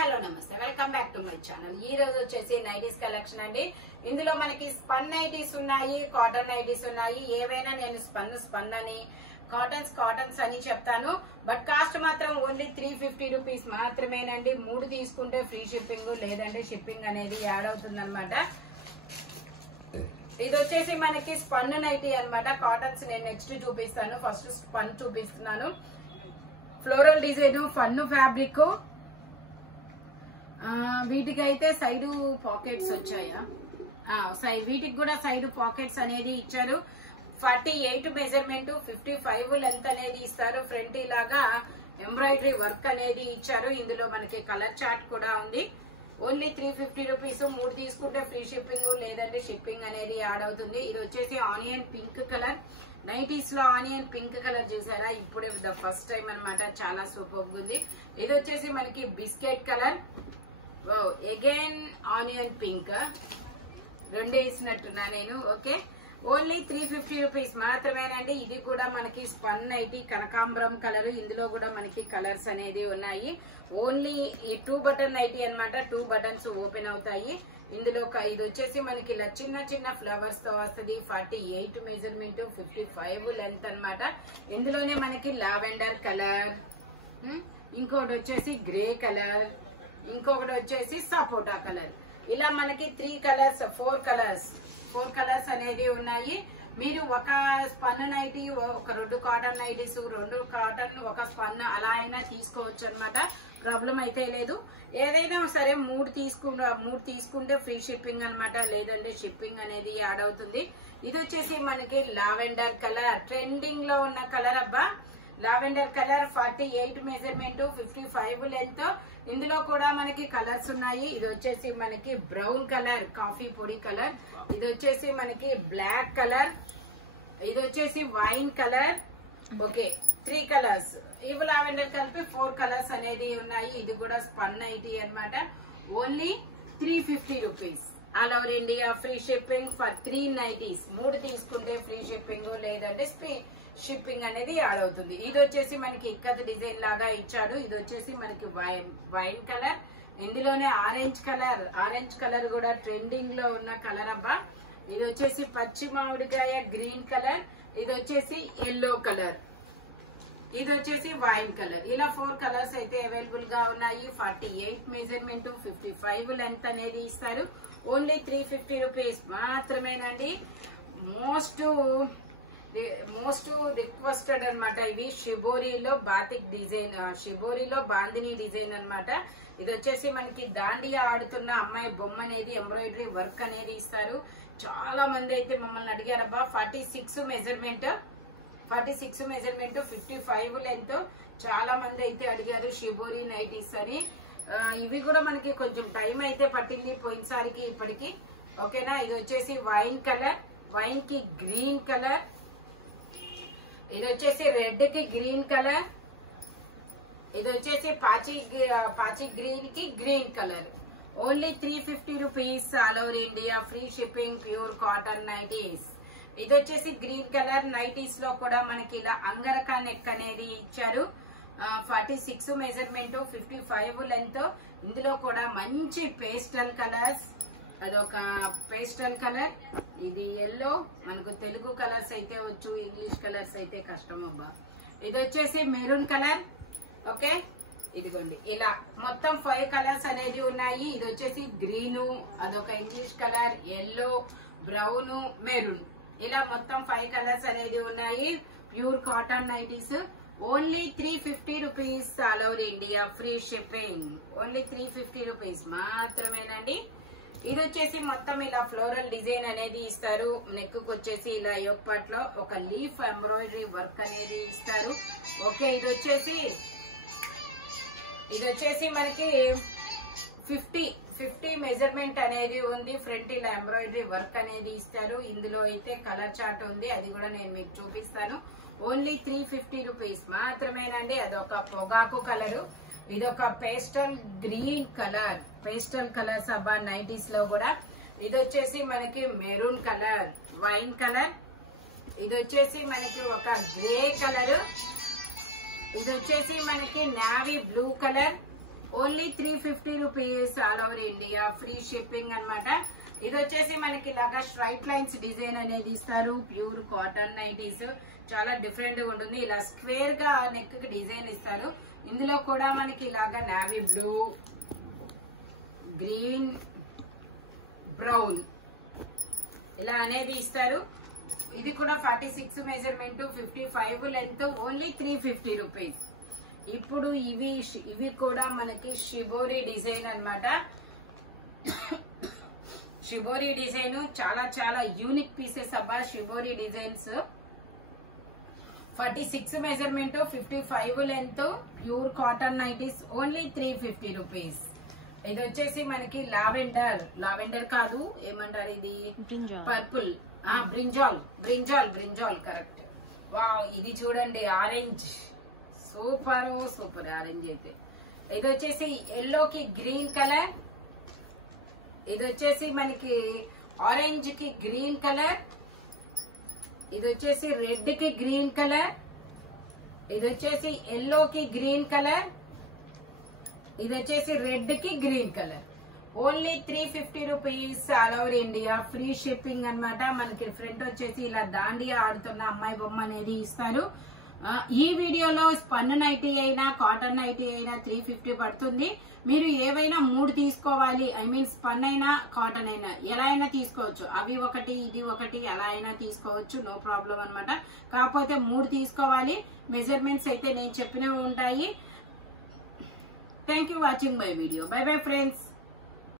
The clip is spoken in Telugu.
హలో నమస్తే, welcome back to my channel. ఈ రోజు వచ్చేసి నైటీస్ కలెక్షన్ అండి. ఇందులో మనకి స్పన్ నైటీస్ ఉన్నాయి, కాటన్ నైటీస్ ఉన్నాయి. ఏవైనా నేను స్పన్ అని కాటన్స్ అని చెప్తాను. బట్ కాస్ట్ మాత్రం ఓన్లీ 350 రూపీస్ మాత్రమేనండి. 3 తీసుకుంటే ఫ్రీ షిప్పింగ్, లేదంటే షిప్పింగ్ అనేది యాడ్ అవుతుంది అనమాట. ఇది వచ్చేసి మనకి స్పన్ నైటీ అనమాట. కాటన్స్ నేను నెక్స్ట్ చూపిస్తాను. ఫస్ట్ స్పన్ చూపిస్తున్నాను. Floral design, fun fabric. వీటికి అయితే సైడ్ పాకెట్స్ వచ్చాయా? వీటికి కూడా సైడ్ పాకెట్స్ అనేది ఇచ్చారు. 48 మెజర్మెంట్, 55 లెంత్ అనేది ఇస్తారు. ఫ్రంట్ ఇలాగా ఎంబ్రాయిడరీ వర్క్ అనేది ఇచ్చారు. ఇందులో మనకి కలర్ చార్ట్ కూడా ఉంది. Only 350 rupees. 3 తీసుకుంటే ఫ్రీ షిప్పింగ్, లేదంటే షిప్పింగ్ అనేది యాడ్ అవుతుంది. ఇది వచ్చేసి ఆనియన్ పింక్ కలర్. నైటీస్ లో ఆనియన్ పింక్ కలర్ చూసారా? ఇప్పుడే ద ఫస్ట్ టైం అనమాట. చాలా సూపర్ ఉంది. ఇది వచ్చేసి మనకి biscuit colour. Again onion pink. రెండే ఇచ్చినట్టున్నా నేను. ఓకే, ఓన్లీ 350 రూపీస్ మాత్రమేనండి. ఇది కూడా మనకి స్పన్ నైటీ, కనకాంబరం కలర్. ఇందులో కూడా మనకి కలర్స్ అనేది ఉన్నాయి. ఓన్లీ ఈ 2 బటన్ నైటీ అనమాట. 2 బటన్స్ ఓపెన్ అవుతాయి. ఇందులో ఇది వచ్చేసి మనకి ఇలా చిన్న చిన్న ఫ్లవర్స్ తో వస్తుంది. 48 మెజర్మెంట్, 55 లెంత్ అనమాట. ఇందులోనే మనకి లావెండర్ కలర్, ఇంకోటి వచ్చేసి గ్రే కలర్, ఇంకొకటి వచ్చేసి సపోటా కలర్. ఇలా మనకి 4 కలర్స్ అనేది ఉన్నాయి. మీరు ఒక స్పన్ నైటీ, ఒక 2 కాటన్ నైటీస్, 2 కాటన్, ఒక స్పన్ అలా అయినా తీసుకోవచ్చు అనమాట. ప్రాబ్లం అయితే లేదు. ఏదైనా సరే 3 తీసుకుంటే ఫ్రీ షిప్పింగ్ అనమాట, లేదంటే షిప్పింగ్ అనేది యాడ్ అవుతుంది. ఇది వచ్చేసి మనకి లావెండర్ కలర్. ట్రెండింగ్ లో ఉన్న కలర్ అబ్బా. Lavender colour, 48 measurement, 55 length. ఇందులో కూడా మనకి కలర్స్ ఉన్నాయి. ఇది వచ్చేసి మనకి బ్రౌన్ కలర్, కాఫీ పొడి కలర్. ఇది వచ్చేసి మనకి బ్లాక్ కలర్. ఇది వచ్చేసి వైన్ కలర్. Okay, 3 colours. ఇవి లావెండర్ కలిపి 4 కలర్స్ అనేది ఉన్నాయి. ఇది కూడా స్పన్ నైటీ అనమాట. Only 350 rupees. All over India free shipping for 3 nighties. 3 తీసుకుంటే ఫ్రీ షిప్పింగ్, లేదంటే షిప్పింగ్ అనేది యాడ్ అవుతుంది. ఇది వచ్చేసి మనకి ఇక్కత్ డిజైన్ లాగా ఇచ్చాడు. ఇది వచ్చేసి మనకి వైన్ కలర్. ఇందులోనే ఆరెంజ్ కలర్ కూడా ట్రెండింగ్ లో ఉన్న కలర్ అబ్బా. ఇది వచ్చేసి పచ్చి మామిడికాయ గ్రీన్ కలర్. ఇది వచ్చేసి ఎల్లో కలర్. ఇది వచ్చేసి వైన్ కలర్. ఇలా 4 కలర్స్ అయితే అవైలబుల్ గా ఉన్నాయి. 48 మెజర్మెంట్, 55 లెంత్ అనేది ఇస్తారు. ఓన్లీ 350 రూపీస్ మాత్రమేనండి. మోస్ట్ రిక్వెస్టెడ్ అనమాట. ఇవి షిబోరిలో బాతిక్ డిజైన్, షిబోరిలో బాందిని డిజైన్ అనమాట. ఇది వచ్చేసి మనకి దాండియా ఆడుతున్న అమ్మాయి బొమ్మ అనేది ఎంబ్రాయిడరీ వర్క్ అనేది ఇస్తారు. చాలా మంది అయితే మమ్మల్ని అడిగారబ్బా. 46 మెజర్మెంట్, 55 లెంత్. చాలా మంది అయితే అడిగారు షిబోరి నైటీస్ అని. ఇవి కూడా మనకి కొంచెం టైం అయితే పట్టింది పోయినసారికి ఇప్పటికి. ఓకేనా. ఇది వచ్చేసి వైన్ కలర్, వైన్ కి గ్రీన్ కలర్. ఇది వచ్చేసి రెడ్ కి గ్రీన్ కలర్. ఇది వచ్చేసి పాచి గ్రీన్ కి green colour. Only 350 rupees. All over India free shipping. Pure cotton nighties. ఇది వచ్చేసి గ్రీన్ కలర్. నైటీస్ లో కూడా మనకి ఇలా అంగరకా నెక్ అనేది ఇచ్చారు. 46 మెజర్మెంట్, 55 లెంత్. ఇందులో కూడా మంచి పేస్టల్ కలర్స్. అదొక పేస్టల్ కలర్. ఇది ఎల్లో. మనకు తెలుగు కలర్స్ అయితే వచ్చు, ఇంగ్లీష్ కలర్స్ అయితే కష్టం అబ్బా. ఇది వచ్చేసి మెరూన్ కలర్. ఓకే, ఇదిగోండి. ఇలా మొత్తం 5 కలర్స్ అనేది ఉన్నాయి. ఇది వచ్చేసి గ్రీను, అదొక English colour, yellow, brown, maroon. ఇలా మొత్తం 5 కలర్స్ అనేది ఉన్నాయి. Pure cotton nighties. Only 350 rupees. All over India free shipping. Only 350 rupees మాత్రమేనండి. ఇది వచ్చేసి మొత్తం ఇలా ఫ్లోరల్ డిజైన్ అనేది ఇస్తారు. నెక్ కు వచ్చేసి ఇలా యొప్పట్లో ఒక లీఫ్ ఎంబ్రాయిడరీ వర్క్ అనేది ఇస్తారు. ఓకే, ఇది వచ్చేసి మనకి 50 మెజర్మెంట్ అనేది ఉంది. ఫ్రంట్ ఇలా ఎంబ్రాయిడరీ వర్క్ అనేది ఇస్తారు. ఇందులో అయితే కలర్ చార్ట్ ఉంది, అది కూడా నేను మీకు చూపిస్తాను. ఓన్లీ 350 రూపీస్ మాత్రమేనండి. అదొక పొగాకు కలరు. ఇదొక pastel green colour. Pastel colours అబ్బా నైటీస్ లో కూడా. ఇది వచ్చేసి మనకి మెరూన్ కలర్, వైన్ కలర్. ఇది వచ్చేసి మనకి ఒక గ్రే కలర్. ఇది వచ్చేసి మనకి navy blue colour. Only 350 rupees all over India, free shipping అన్నమాట. ఇది వచ్చేసి మనకి ఇలాగా స్ట్రైట్ లైన్స్ డిజైన్ అనేది ఇస్తారు. ప్యూర్ కాటన్ నైటీస్, చాలా డిఫరెంట్ గా ఉంటుంది. ఇలా స్క్వేర్ గా నెక్ కి డిజైన్ ఇస్తారు. ఇందులో కూడా మనకి ఇలాగా నావీ బ్లూ, గ్రీన్, బ్రౌన్ ఇలా అనేది ఇస్తారు. ఇది కూడా 46 మెజర్మెంట్, 55 లెంత్, ఓన్లీ 350 రూపీస్. ఇప్పుడు ఇవి కూడా మనకి షిబోరి డిజైన్ అన్నమాట. షిబోరి డిజైన్ చాలా చాలా యూనిక్ పీసెస్ అబ్బా. Shibori designs 46 measurement, 55 length, pure cotton nighties, only 350 rupees. ఇది వచ్చేసి మనకి లావెండర్ కాదు, ఏమంటారు ఇది, పర్పుల్, బ్రింజాల్ కరెక్ట్. వావ్, ఇది చూడండి ఆరెంజ్, సూపర్ ఆరెంజ్ అయితే. ఇది వచ్చేసి ఎల్లోకి గ్రీన్ కలర్, ఇది వచ్చేసి మనకి ఆరెంజ్ కి గ్రీన్ కలర్, ఇది వచ్చేసి రెడ్ కి గ్రీన్ కలర్, ఇది వచ్చేసి ఎల్లోకి గ్రీన్ కలర్, ఇది వచ్చేసి రెడ్ కి green colour. Only 350 rupees all over India, free shipping అన్నమాట. మనకి ఫ్రంట్ వచ్చేసి ఇలా దాండియా ఆడుతున్న అమ్మాయి బొమ్మ అనేది ఇస్తారు. ఈ వీడియోలో స్పన్ నైటీ అయినా కాటన్ నైటీ అయినా 350 పడుతుంది. మీరు ఏవైనా 3 తీసుకోవాలి, ఐ మీన్ స్పన్ అయినా కాటన్ అయినా ఎలా అయినా తీసుకోవచ్చు. అవి ఒకటి ఇది ఒకటి ఎలా అయినా తీసుకోవచ్చు, నో ప్రాబ్లం అన్నమాట. కాకపోతే 3 తీసుకోవాలి. మెజర్మెంట్స్ అయితే నేను చెప్పినవి ఉంటాయి. Thank you watching my video. By bye friends.